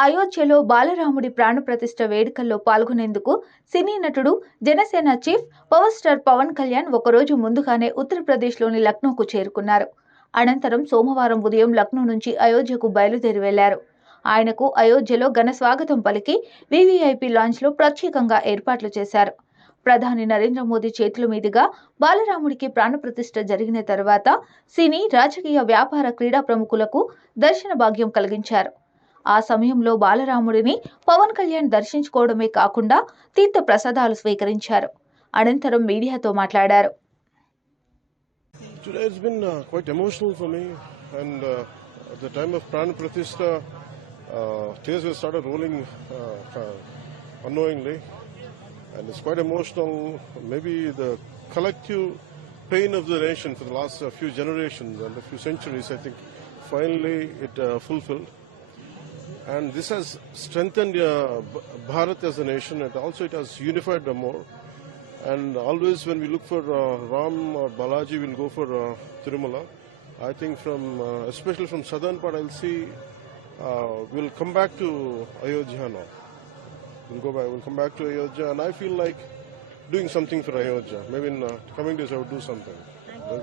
అయోధ్యలో బాలరాముడి ప్రాణప్రతిష్ఠ వేడుకల్లో పాల్గొనేందుకు సినీ నటుడు Janasena chief power star Pawan Kalyan ఒకరోజు ముందుగానే ఉత్తరప్రదేశ్లోని లక్నోకు చేరుకున్నారు. అనంతరం సోమవారం ఉదయం లక్నో నుంచి అయోధ్యకు బయలుదేరి వెళ్ళారు. ఆయనకు అయోధ్యలో ఘన స్వాగతం పలికి వివిఐపి లాంచ్లో ప్రత్యేకంగా ఏర్పాట్లు చేశారు. ప్రధాని నరేంద్ర మోదీ చేతుల మీదుగా బాలరాముడికి ప్రాణప్రతిష్ఠ జరిగిన తర్వాత సినీ రాజకీయ వ్యాపార క్రీడా ప్రముఖులకు దర్శన భాగ్యం కలిగించారు. ఆ సమయంలో బాలరాముడిని పవన్ కళ్యాణ్ దర్శించుకోవడమే కాకుండా తీర్థ ప్రసాదాలు స్వీకరించారు అనంతరం మీడియాతో మాట్లాడారు Today it's been uh, quite emotional for me, and uh, at the time of Pran Pratishtha, uh, tears have started rolling uh, unknowingly, and it's quite emotional. Maybe the collective pain of the nation for the last uh, few generations and a few centuries, I think, finally it uh, fulfilled. And this has strengthened uh, Bharat as a nation, and also it has unified them more. And always when we look for uh, Ram or Balaji, we'll go for uh, Tirumala. I think from, uh, especially from southern part, I'll see, uh, we'll come back to Ayodhya now. We'll go back, we'll come back to Ayodhya, and I feel like doing something for Ayodhya. Maybe in uh, coming days I would do something.